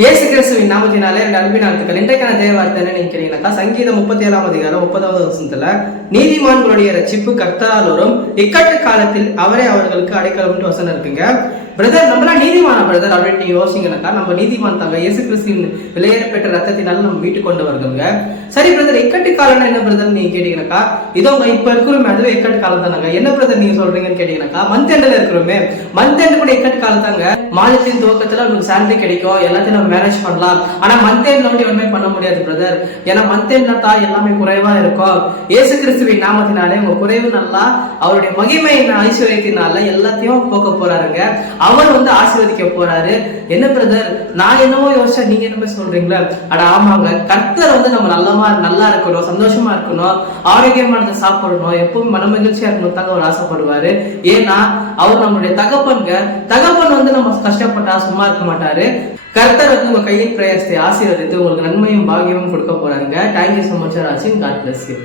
இயேசு கிறிஸ்துவின் நாமத்தினாலே என் அன்பின் வாழ்த்துக்கள். இன்றைக்கான தேவார்த்தை என்ன நீங்க கேட்டீங்கன்னாக்கா, சங்கீதம் 37 அதிகாரம் 30வது வசனத்துல, நீதிமான்களுடைய ரட்சிப்பு கர்த்தரால் வரும், இக்கட்டு காலத்தில் அவரே அவர்களுக்கு அடைக்கலம்னு வசனம் இருக்குங்க. பிரதர், நம்மளாம் நீதிமான பிரதர் அப்படின்னு நீங்க யோசிங்கனாக்கா, நம்ம நீதிமான் தாங்க. இயேசு கிறிஸ்துவின் விலையேறப்பெற்ற ரத்தத்தினால நம்ம வீட்டுக்கு கொண்டு வருதுங்க. சரி பிரதர், இக்கட்டு காலம்னா என்ன பிரதர் நீங்க கேட்டீங்கன்னாக்கா, இதோங்க இப்ப இருக்கிறோமே அதுவே இக்கட்டு காலம் தானாங்க. என்ன பிரதர் நீங்க சொல்றீங்கன்னு கேட்டீங்கன்னாக்கா, மந்த் எண்ட்ல இருக்கிறோமே, மந்த் எண்ட் கூட இக்கட்டு காலம் தாங்க. மாதத்தின் துவக்கத்துல நமக்கு சேலரி கிடைக்கும், எல்லாத்தையும் நம்ம மேனேஜ் பண்ணலாம். ஆனா மந்த் எண்ட்ல வந்து எதுவுமே பண்ண முடியாது பிரதர். ஏன்னா மந்த் எண்ட்ல தான் எல்லாமே குறைவா இருக்கும். இயேசு கிறிஸ்துவின் நாமத்தினாலே உங்க குறைவு நல்லா அவருடைய மகிமையின் ஐஸ்வர்யத்தினால எல்லாத்தையும் போக்க போறாருங்க. அவர் வந்து ஆசீர்வதிக்க போறாரு. என்ன பிரதர், நான் என்னவோ யோசிச்சா நீங்க என்ன சொல்றீங்களா? அட ஆமாங்க, கர்த்தர் வந்து நம்ம நல்லா இருக்கணும், சந்தோஷமா இருக்கணும், ஆரோக்கியமானதை சாப்பிடணும், எப்பவும் மன மகிழ்ச்சியா இருக்கணும் தாங்க அவர் ஆசைப்படுவாரு. ஏன்னா அவர் நம்மளுடைய தகப்பன் வந்து நம்ம கஷ்டப்பட்டா சும்மா இருக்க மாட்டாரு. கர்த்தர் வந்து உங்க கையின் பிரயாசத்தை ஆசீர்வதித்து உங்களுக்கு நன்மையும் பாகியமும் கொடுக்க போறாங்க. Thank you so much for watching. God bless you.